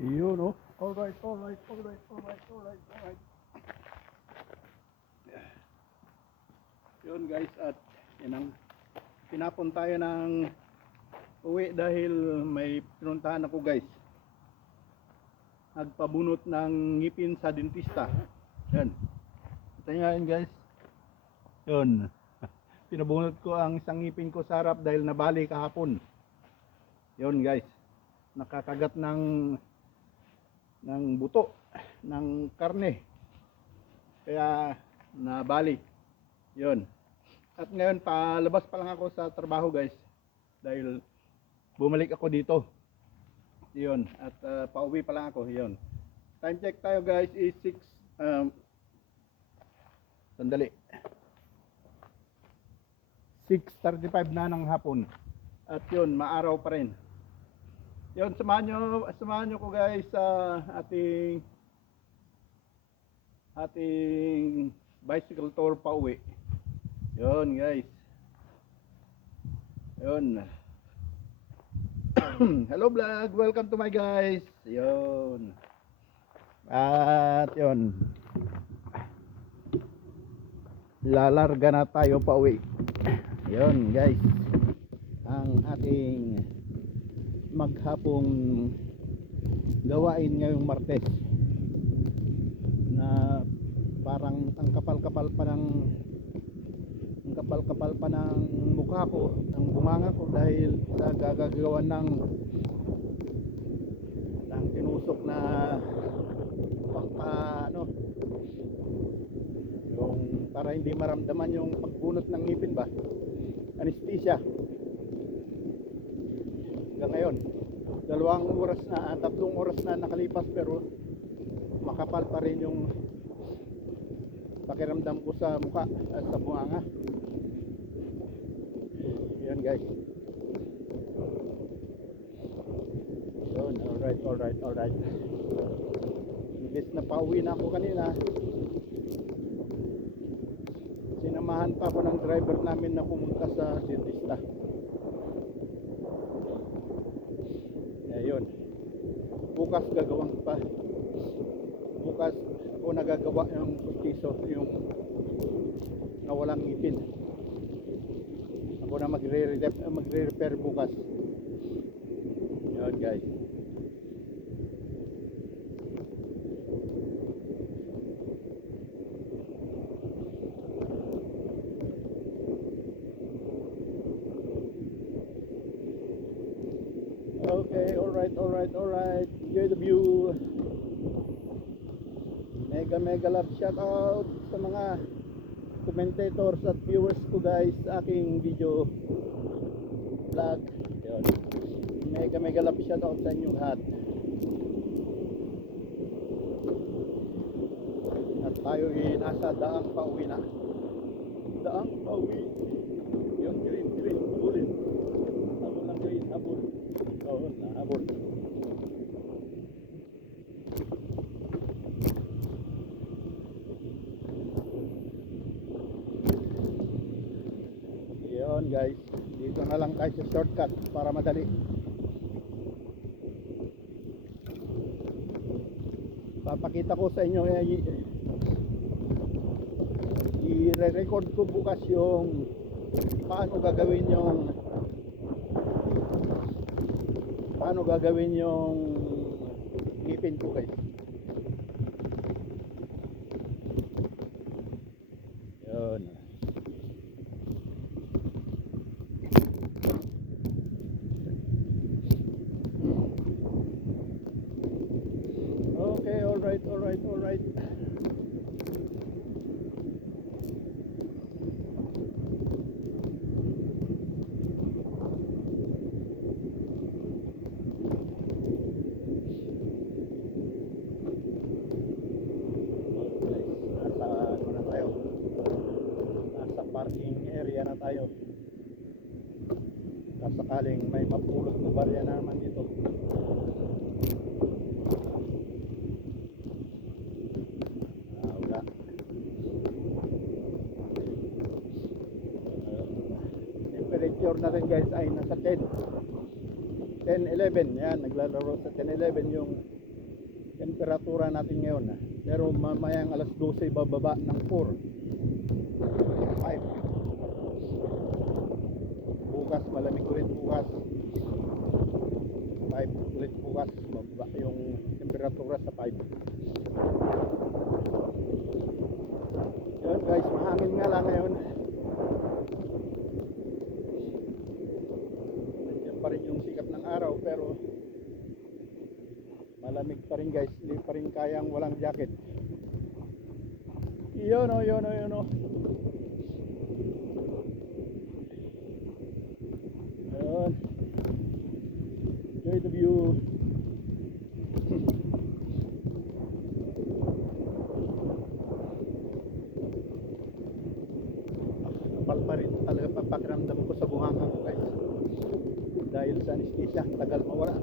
Yun, oh. Alright, alright, alright, alright, alright, alright. Yun guys, at yun ang pinapon tayo ng uwi dahil may pinuntahan ako guys. Nagpabunot ng ngipin sa dentista. Yan. Ito nga yun guys. Yun. Pinabunot ko ang isang ngipin ko sa harap dahil nabali kahapon. Yun guys. Nakakagat ng buto, ng karne. Kaya nabali. Yun. At ngayon palabas pa lang ako sa trabaho guys. Dahil bumalik ako dito. Yun. At pauwi pa lang ako. Yun. Time check tayo guys is 6 sandali. 6:35 na ng hapon. At yun, maaraw pa rin. Yun, samahan nyo ko guys sa ating bicycle tour pa uwi. Yun guys. Yun. Hello vlog, welcome to my guys. Yun. At yun. Lalarga na tayo pa uwi. Yun guys. Ang ating maghapong gawain ngayong Martes na parang ang kapal-kapal pa ng mukha ko, ang bunganga ko dahil sa gagagawan ng tinusok na yung para hindi maramdaman yung pagbunot ng ngipin ba, anesthesia. Hanggang ngayon 2 oras na, 3 oras na nakalipas pero makapal pa rin yung pakiramdam ko sa mukha at sa bunganga. Yan guys. Yun, alright. Imbis na pauwi na ako kanina, sinamahan pa ako ng driver namin na pumunta sa dentista. Ayun. Bukas gagawin pa. Bukas ako nagagawa yung pustiso, yung nawalang ngipin. Ako na magre-repair bukas. Yun guys. Okay, alright. Enjoy the view. Mega love shout out sa mga commentators at viewers ko guys sa aking video vlog. Yun. Mega love shout out sa inyong lahat. At tayo nasa daang pauwi na. Daang pauwi. Yung green, habulin. Habol lang green, habol. Oo, habol. Yun guys, dito na lang tayo sa shortcut para madali. Papakita ko sa inyo, i-record ko bukas yung paano gagawin yung ngipin ko guys. Yun. Okay, alright. Nasa parking area na tayo. Sakaling may mapulot na barya naman dito. Wala. Temperature natin guys ay nasa 10-11. Yan, naglalaro sa 10-11 yung temperatura natin ngayon. Pero mamayang alas 12 bababa ng 4. 5. Bukas malamig ulit bukas. 5 ulit bukas, bababa yung temperatura sa 5. Yun guys, mahangin nga lang ngayon. Nandiyan pa rin yung sikat ng araw pero malamig pa rin guys, hindi pa rin kayang walang jacket. Yun o, yun o, yun o. Yun. Enjoy the view. Kapal pa rin talaga papakiramdam ko sa buhanga ko guys. Dahil sa anesthesia, tagal mawala.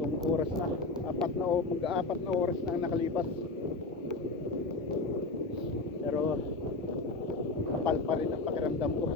3 oras na, mag-4 na oras na ang nakalipas. Pero kapal pa rin ang pakiramdam ko.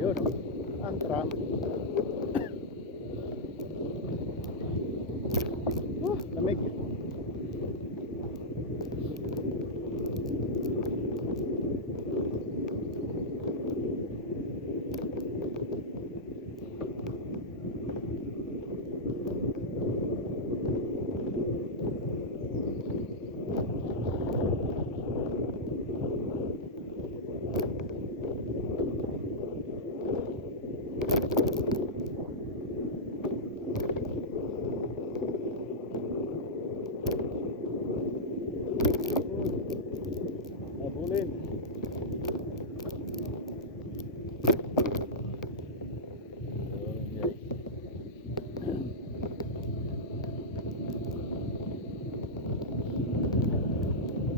Yun, ang tram. Lamig. Nabulin.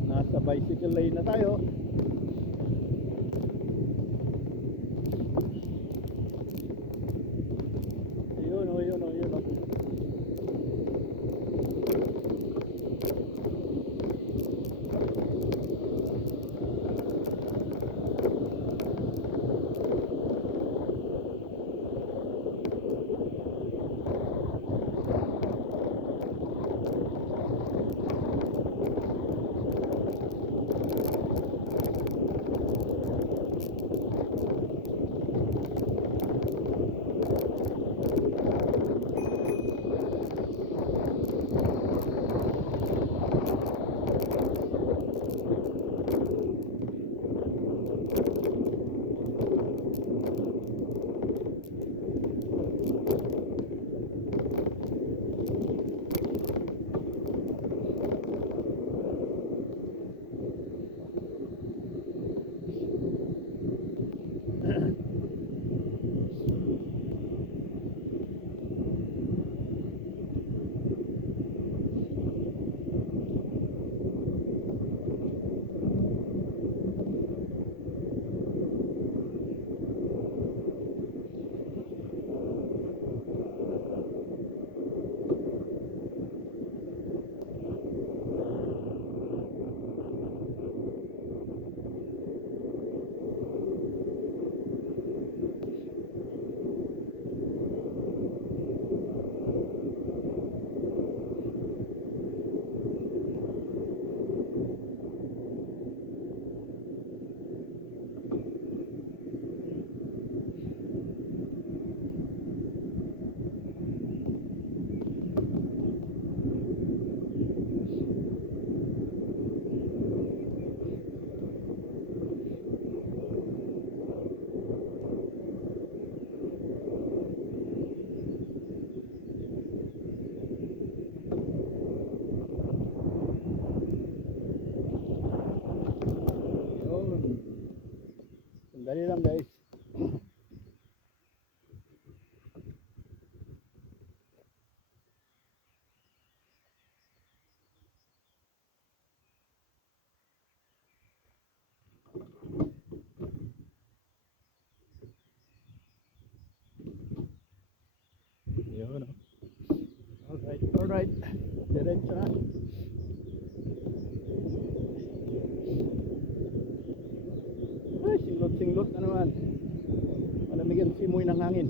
Nasa bicycle lane na tayo. Ayun o, yun o, yun o. lang guys. Yun. Alright. Diretso na. Ay, singlot-singlot na naman. Malamig ang simoy ng hangin.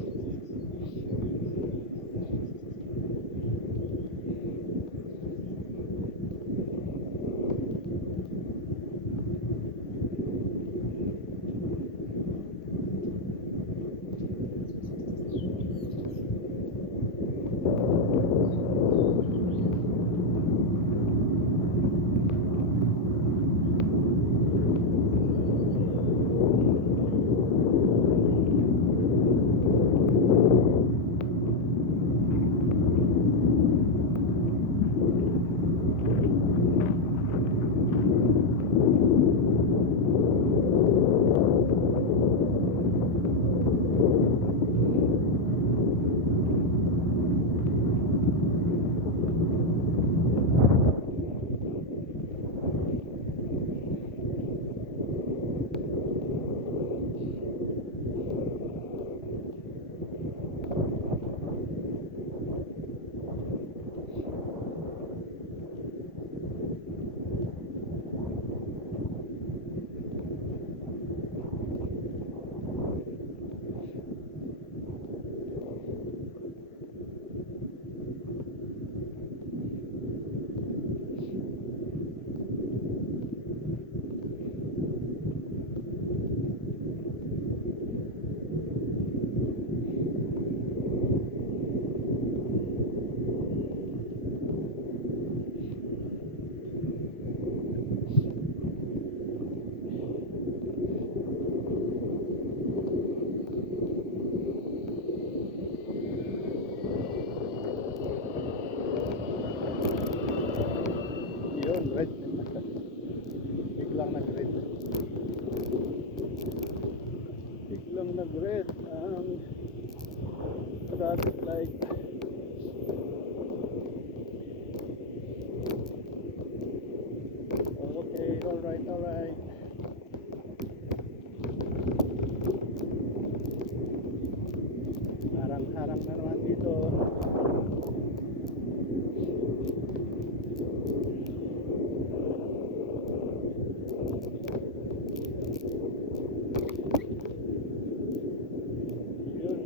Yun, red. Biglang nag-red. Biglang nag-red ang traffic light. Okay, alright. Harang-harang na naman dito.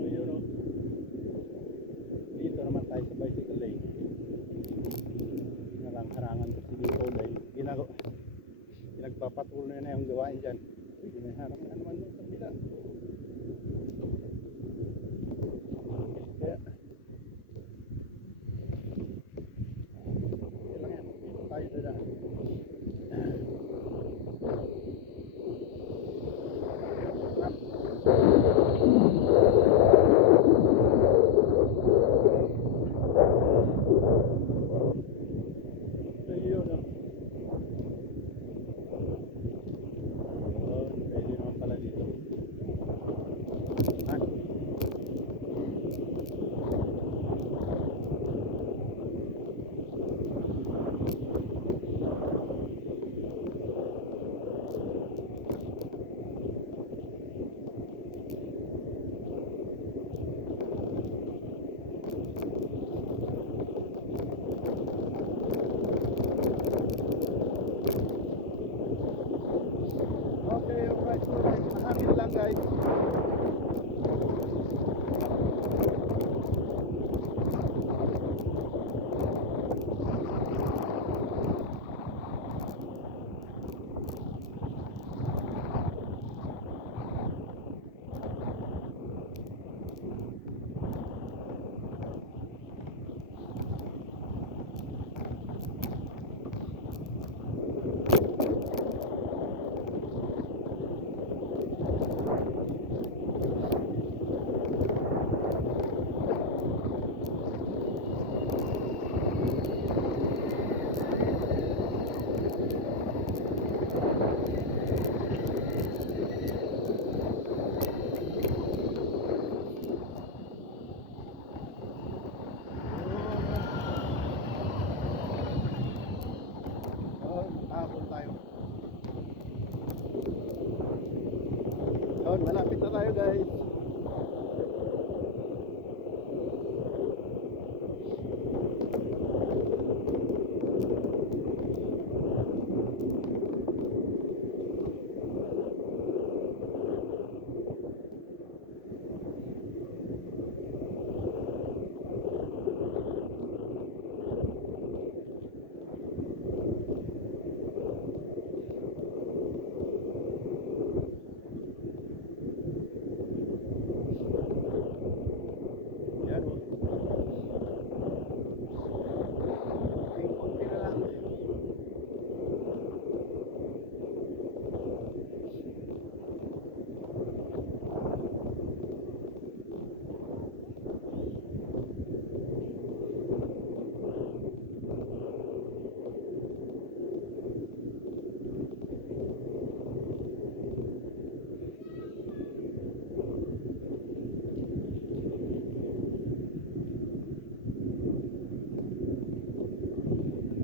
Yun, oh. Dito naman tayo sa bicycle lane. Harang-harangan kasi dito dahil pinagpapatuloy na yung gawain dyan. Uy, harang na naman doon sa bila. Kaya lang yan, dito tayo dadaan. Ayun, oh. Pwede naman pala dito. Okay, alright. Mahangin lang guys. tayo guys. Yan o. Konti na lang.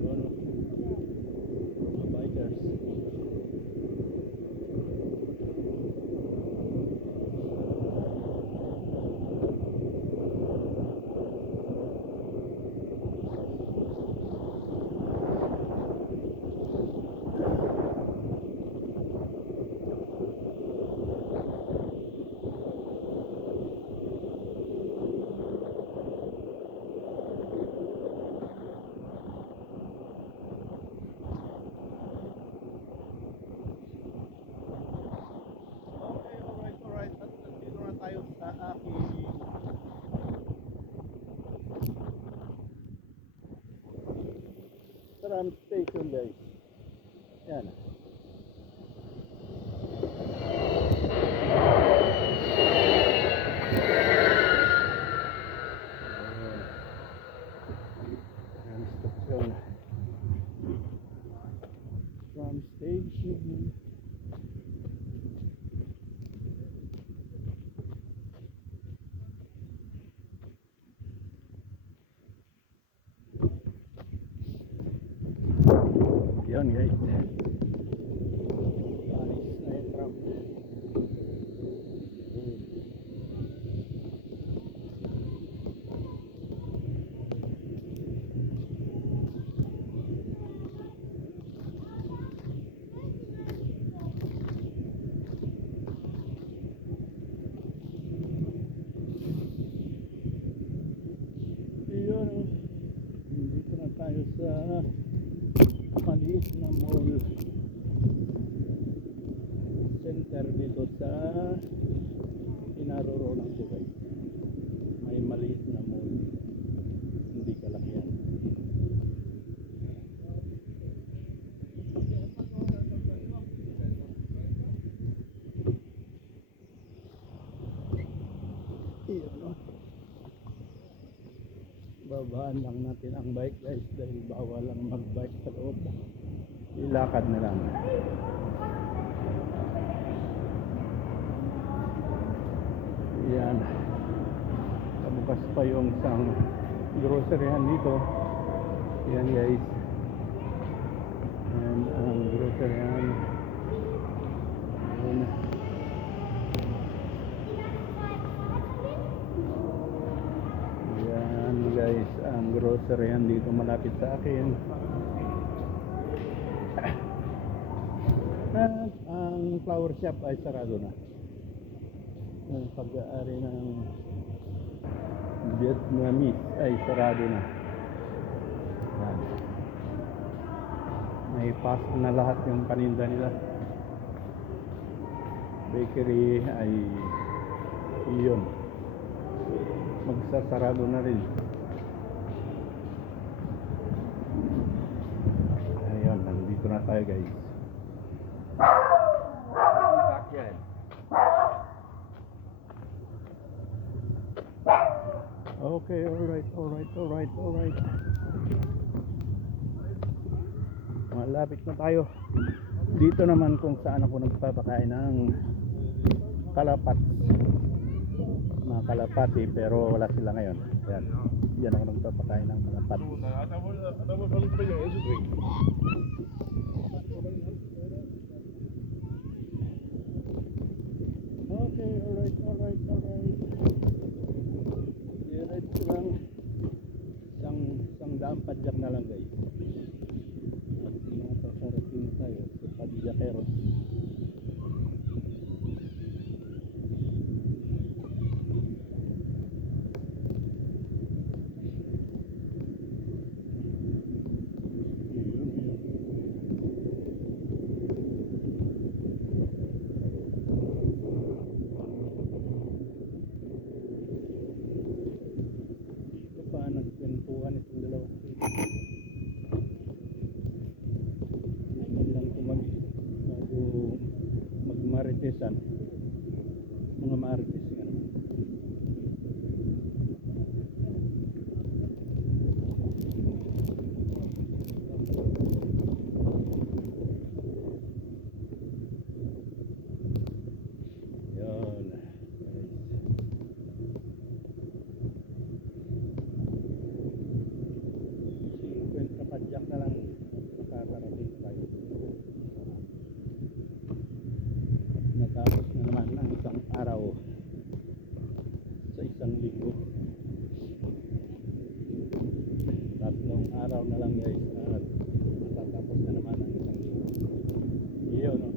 Yun o. Mga bikers. Okay, alright. At nandito na tayo sa aking tram station guys. Yan. Tram station. Tram station. Yan guys. Paris na yung tram. Yun. Dito na tayo sa maliit na mall center dito sa kinaroroonan ko guys. May maliit na mall, hindi kalakihan. Iyon o. Babaan lang natin ang bike guys dahil bawal lang mag-bike sa loob. Ilakad na lang. Yan. Kabukas pa yung isang groceryan dito. Yan guys. And ang groceryan. Yan. Yan guys, ang groceryan dito malapit sa akin. At ang flower shop ay sarado na. Ang pag-aari ng Vietnamese ay sarado na. Yan. May pass na lahat yung paninda nila. Bakery ay iyon. Magsasarado na rin. Ayun, nandito na tayo guys. Sakyan. Okay, alright. Malapit na tayo. Dito naman kung saan ako nagpapakain ng kalapat. Mga kalapati pero wala sila ngayon. Yan. Yan ako nagpapakain ng kalapat. Okay, alright. alright. Diretso lang. Isang daang padyak na lang guys. At nakakarating tayo sa Padyakeros. Dito pa nagkwentuhan itong dalawa. Lang bago magmaritesan. Mga marites nga naman. Yun. Guys. 50 padyak na lang makakarating tayo. Natapos na naman ang isang araw sa isang linggo. Tatlong araw na lang guys at matatapos na naman ang isang linggo. Iyon no?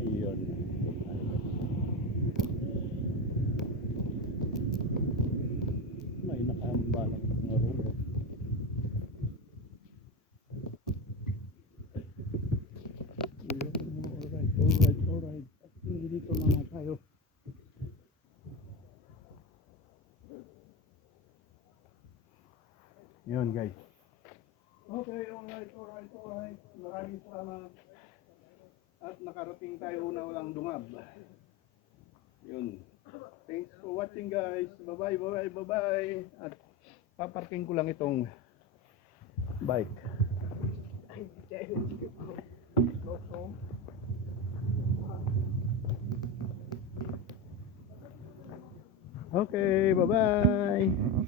Ayun. May nakahambalang mga rulo. Alright. At dito mga tayo. Yun guys. Okay, alright. Maraming salamat. At nakarating tayo na walang dungab. Yun. Thanks for watching guys. Bye-bye. At paparking ko lang itong bike. Okay, bye-bye.